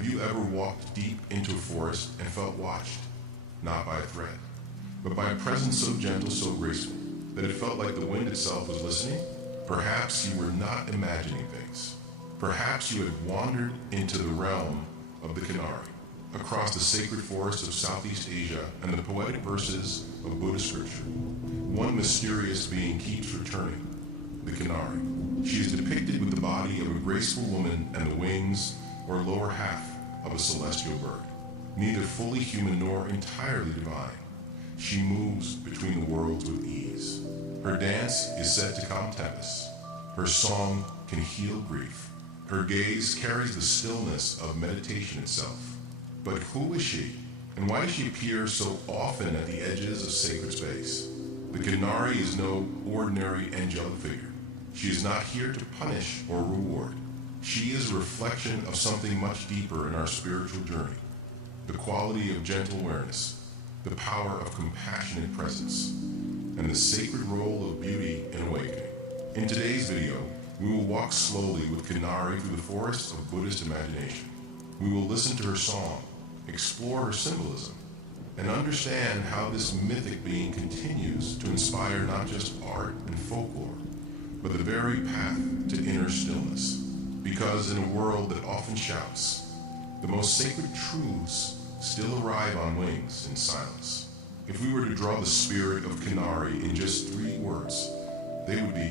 Have you ever walked deep into a forest and felt watched, not by a threat, but by a presence so gentle, so graceful, that it felt like the wind itself was listening? Perhaps you were not imagining things. Perhaps you had wandered into the realm of the Kinnari, across the sacred forests of Southeast Asia and the poetic verses of Buddhist scripture. One mysterious being keeps returning, the Kinnari. She is depicted with the body of a graceful woman and the wings or lower half of a celestial bird, neither fully human nor entirely divine. She moves between the worlds with ease. Her dance is said to calm tempests. Her song can heal grief. Her gaze carries the stillness of meditation itself. But who is she, and why does she appear so often at the edges of sacred space? The Kinnari is no ordinary angelic figure. She is not here to punish or reward. She is a reflection of something much deeper in our spiritual journey, the quality of gentle awareness, the power of compassionate presence, and the sacred role of beauty in awakening. In today's video, we will walk slowly with Kinnari through the forest of Buddhist imagination. We will listen to her song, explore her symbolism, and understand how this mythic being continues to inspire not just art and folklore, but the very path to inner stillness. Because in a world that often shouts, the most sacred truths still arrive on wings in silence. If we were to draw the spirit of Kinnari in just 3 words, they would be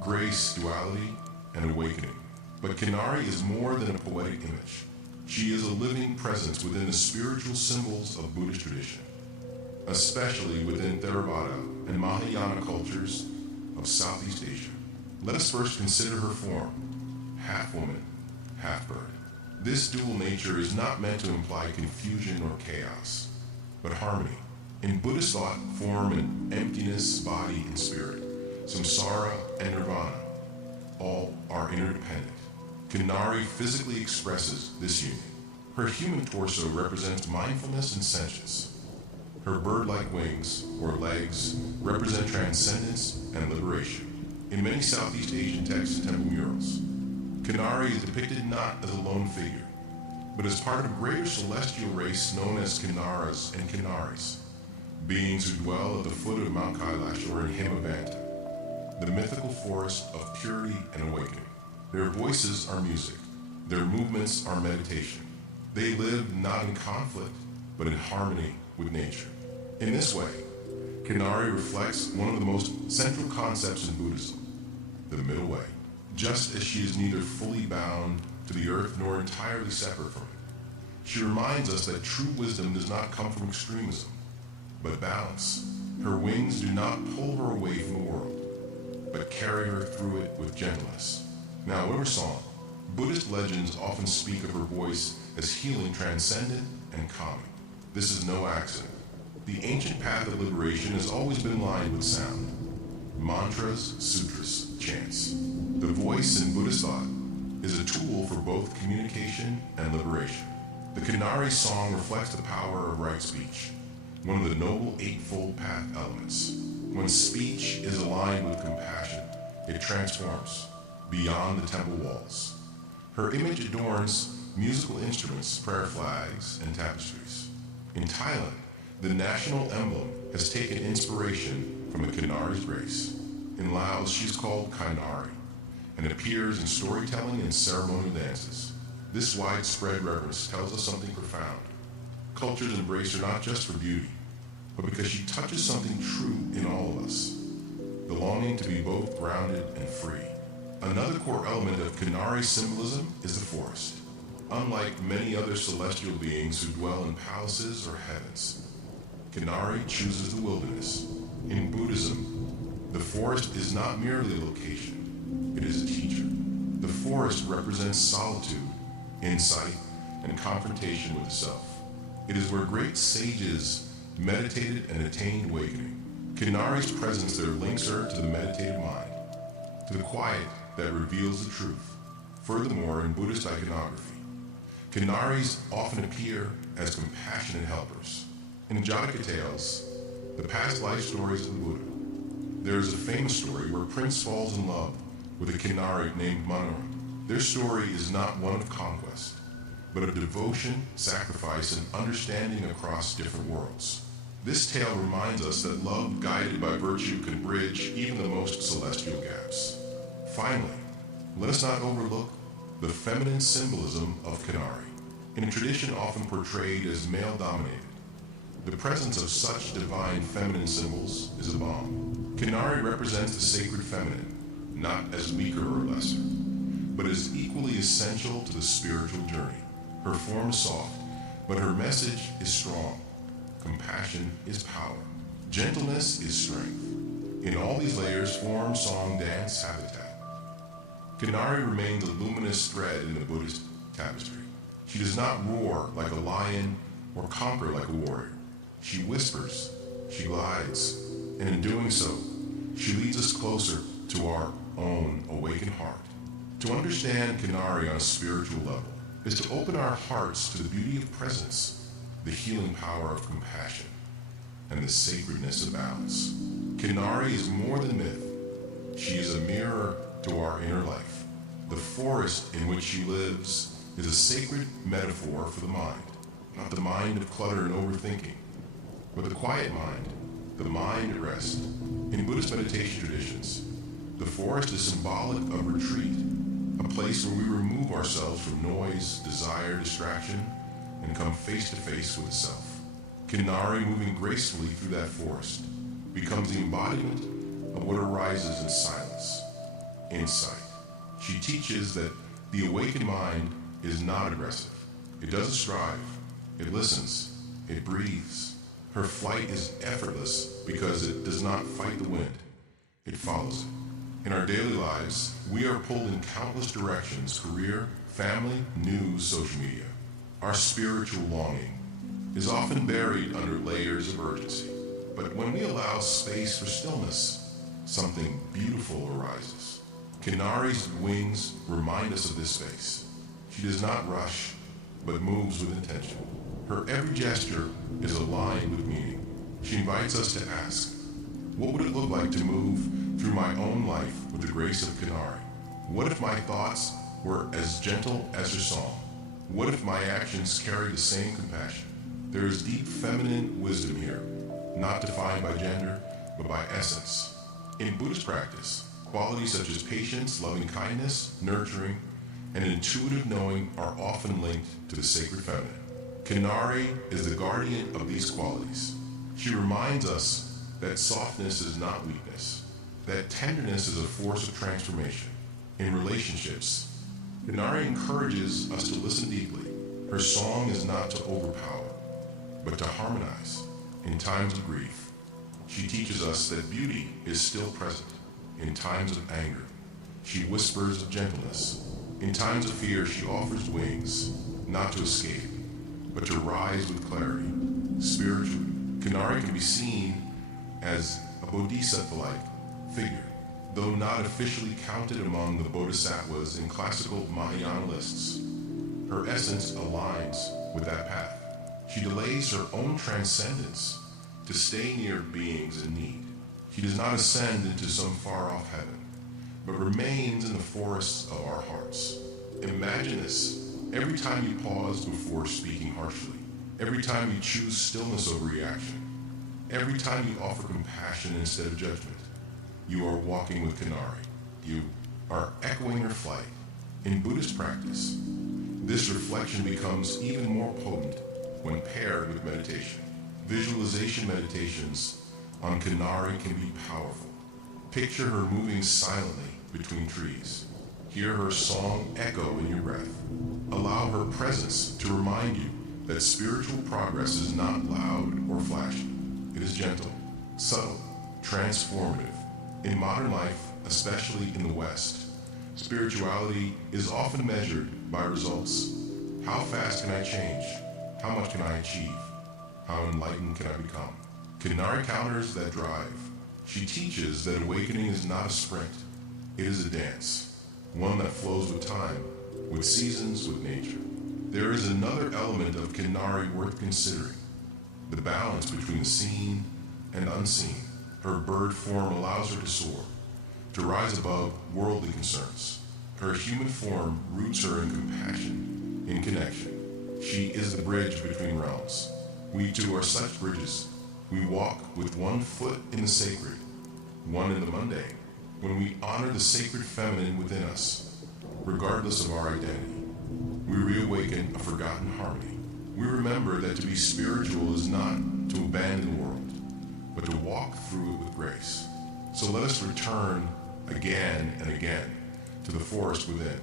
grace, duality, and awakening. But Kinnari is more than a poetic image. She is a living presence within the spiritual symbols of Buddhist tradition, especially within Theravada and Mahayana cultures of Southeast Asia. Let us first consider her form, half woman, half bird. This dual nature is not meant to imply confusion or chaos, but harmony. In Buddhist thought, form and emptiness, body and spirit, samsara and nirvana, all are interdependent. Kinnari physically expresses this union. Her human torso represents mindfulness and sentience. Her bird-like wings, or legs, represent transcendence and liberation. In many Southeast Asian texts and temple murals, Kinnari is depicted not as a lone figure, but as part of a greater celestial race known as Kinnaras and Kinnaris, beings who dwell at the foot of Mount Kailash or in Himavanta, the mythical forest of purity and awakening. Their voices are music. Their movements are meditation. They live not in conflict, but in harmony with nature. In this way, Kinnari reflects one of the most central concepts in Buddhism, the middle way. Just as she is neither fully bound to the earth nor entirely separate from it, she reminds us that true wisdom does not come from extremism, but balance. Her wings do not pull her away from the world, but carry her through it with gentleness. Now, in her song, Buddhist legends often speak of her voice as healing, transcendent, and calming. This is no accident. The ancient path of liberation has always been lined with sound. Mantras, sutras, chants. The voice in Buddhist thought is a tool for both communication and liberation. The Kinnari song reflects the power of right speech, one of the noble eightfold path elements. When speech is aligned with compassion, it transforms beyond the temple walls. Her image adorns musical instruments, prayer flags, and tapestries. In Thailand, the national emblem has taken inspiration from a Kinnari's grace. In Laos, she's called Kinnari and appears in storytelling and ceremonial dances. This widespread reverence tells us something profound. Cultures embrace her not just for beauty, but because she touches something true in all of us, the longing to be both grounded and free. Another core element of Kinnari symbolism is the forest. Unlike many other celestial beings who dwell in palaces or heavens, Kinnari chooses the wilderness. In Buddhism, the forest is not merely a location, it is a teacher. The forest represents solitude, insight, and confrontation with the self. It is where great sages meditated and attained awakening. Kinnari's presence there links her to the meditative mind, to the quiet that reveals the truth. Furthermore, in Buddhist iconography, Kinnaris often appear as compassionate helpers. In Jataka tales, the past life stories of the Buddha, there is a famous story where a prince falls in love with a Kinnari named Manoram. Their story is not one of conquest, but of devotion, sacrifice, and understanding across different worlds. This tale reminds us that love guided by virtue can bridge even the most celestial gaps. Finally, let us not overlook the feminine symbolism of Kinnari. In a tradition often portrayed as male-dominated, the presence of such divine feminine symbols is a balm. Kinnari represents the sacred feminine, not as weaker or lesser, but as equally essential to the spiritual journey. Her form is soft, but her message is strong. Compassion is power. Gentleness is strength. In all these layers, form, song, dance, habitat. Kinnari remains a luminous thread in the Buddhist tapestry. She does not roar like a lion or conquer like a warrior. She whispers, she glides, and in doing so, she leads us closer to our own awakened heart. To understand Kinnari on a spiritual level is to open our hearts to the beauty of presence, the healing power of compassion, and the sacredness of balance. Kinnari is more than myth. She is a mirror to our inner life. The forest in which she lives is a sacred metaphor for the mind, not the mind of clutter and overthinking, but the quiet mind, the mind at rest. In Buddhist meditation traditions, the forest is symbolic of retreat, a place where we remove ourselves from noise, desire, distraction, and come face to face with the self. Kinnari, moving gracefully through that forest, becomes the embodiment of what arises in silence, insight. She teaches that the awakened mind is not aggressive. It doesn't strive. It listens. It breathes. Her flight is effortless because it does not fight the wind. It follows it. In our daily lives, we are pulled in countless directions: career, family, news, social media. Our spiritual longing is often buried under layers of urgency. But when we allow space for stillness, something beautiful arises. Kinnari's wings remind us of this space. She does not rush, but moves with intention. Her every gesture is aligned with meaning. She invites us to ask, what would it look like to move through my own life with the grace of Kinnari? What if my thoughts were as gentle as her song? What if my actions carried the same compassion? There is deep feminine wisdom here, not defined by gender, but by essence. In Buddhist practice, qualities such as patience, loving kindness, nurturing, and intuitive knowing are often linked to the sacred feminine. Kinnari is the guardian of these qualities. She reminds us that softness is not weakness, that tenderness is a force of transformation. In relationships, Kinnari encourages us to listen deeply. Her song is not to overpower, but to harmonize. In times of grief, she teaches us that beauty is still present. In times of anger, she whispers of gentleness. In times of fear, she offers wings, not to escape, but to rise with clarity. Spiritually, Kinnari can be seen as a bodhisattva-like figure, though not officially counted among the bodhisattvas in classical Mahayana lists. Her essence aligns with that path. She delays her own transcendence to stay near beings in need. She does not ascend into some far-off heaven, but remains in the forests of our hearts. Imagine this. Every time you pause before speaking harshly, every time you choose stillness over reaction, every time you offer compassion instead of judgment, you are walking with Kinnari. You are echoing her flight. In Buddhist practice, this reflection becomes even more potent when paired with meditation. Visualization meditations on Kinnari can be powerful. Picture her moving silently between trees. Hear her song echo in your breath. Allow her presence to remind you that spiritual progress is not loud or flashy. It is gentle, subtle, transformative. In modern life, especially in the West, spirituality is often measured by results. How fast can I change? How much can I achieve? How enlightened can I become? Kinnari counters that drive. She teaches that awakening is not a sprint. It is a dance, one that flows with time, with seasons, with nature. There is another element of Kinnari worth considering: the balance between the seen and unseen. Her bird form allows her to soar, to rise above worldly concerns. Her human form roots her in compassion, in connection. She is the bridge between realms. We two are such bridges. We walk with one foot in the sacred, one in the mundane. When we honor the sacred feminine within us, regardless of our identity, we reawaken a forgotten harmony. We remember that to be spiritual is not to abandon the world, but to walk through it with grace. So let us return again and again to the forest within.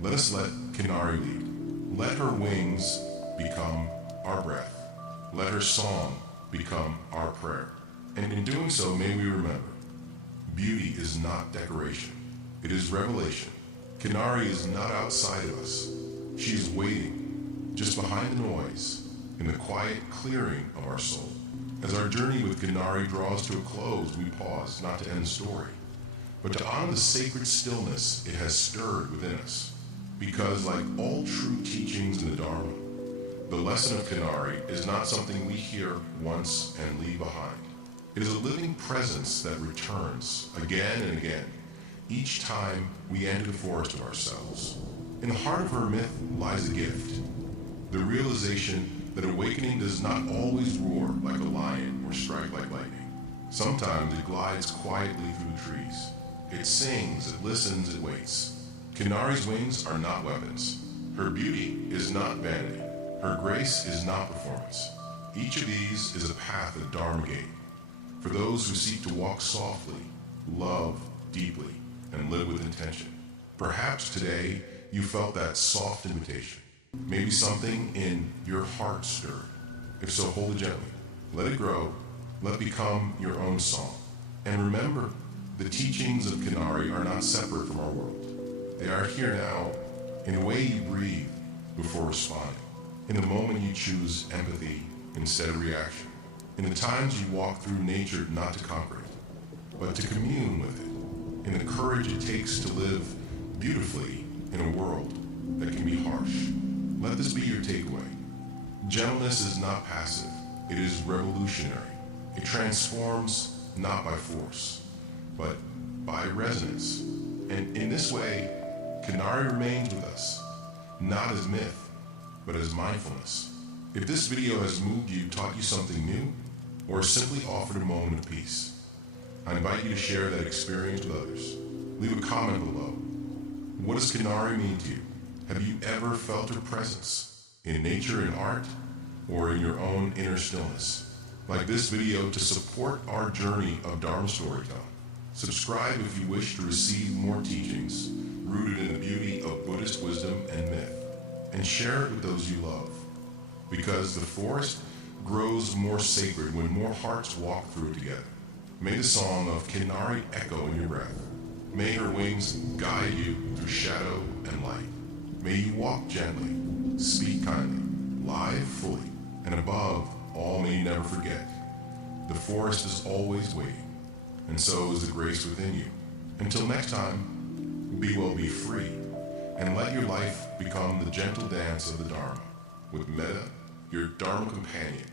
Let us let Kinnari lead. Let her wings become our breath. Let her song become our prayer. And in doing so, may we remember, beauty is not decoration. It is revelation. Kinnari is not outside of us. She is waiting, just behind the noise, in the quiet clearing of our soul. As our journey with Kinnari draws to a close, we pause, not to end the story, but to honor the sacred stillness it has stirred within us. Because like all true teachings in the Dharma, the lesson of Kinnari is not something we hear once and leave behind. It is a living presence that returns again and again, each time we enter the forest of ourselves. In the heart of her myth lies a gift, the realization that awakening does not always roar like a lion or strike like lightning. Sometimes it glides quietly through the trees. It sings, it listens, it waits. Kinnari's wings are not weapons. Her beauty is not vanity. Her grace is not performance. Each of these is a path of Dharma gate for those who seek to walk softly, love deeply, and live with intention. Perhaps today you felt that soft invitation. Maybe something in your heart stirred. If so, hold it gently. Let it grow. Let it become your own song. And remember, the teachings of Kinnari are not separate from our world. They are here now in the way you breathe before responding, in the moment you choose empathy instead of reaction, in the times you walk through nature not to conquer it, but to commune with it, in the courage it takes to live beautifully in a world that can be harsh. Let this be your takeaway. Gentleness is not passive, it is revolutionary. It transforms not by force, but by resonance. And in this way, Kinnari remains with us, not as myth, but as mindfulness. If this video has moved you, taught you something new, or simply offered a moment of peace, I invite you to share that experience with others. Leave a comment below. What does Kinnari mean to you? Have you ever felt her presence in nature and art, or in your own inner stillness? Like this video to support our journey of Dharma storytelling. Subscribe if you wish to receive more teachings rooted in the beauty of Buddhist wisdom and myth, and share it with those you love. Because the forest grows more sacred when more hearts walk through it together. May the song of Kinnari echo in your breath. May her wings guide you through shadow and light. May you walk gently, speak kindly, live fully, and above all may you never forget, the forest is always waiting, and so is the grace within you. Until next time, be well, be free, and let your life become the gentle dance of the Dharma, with Metta, your Dharma companion,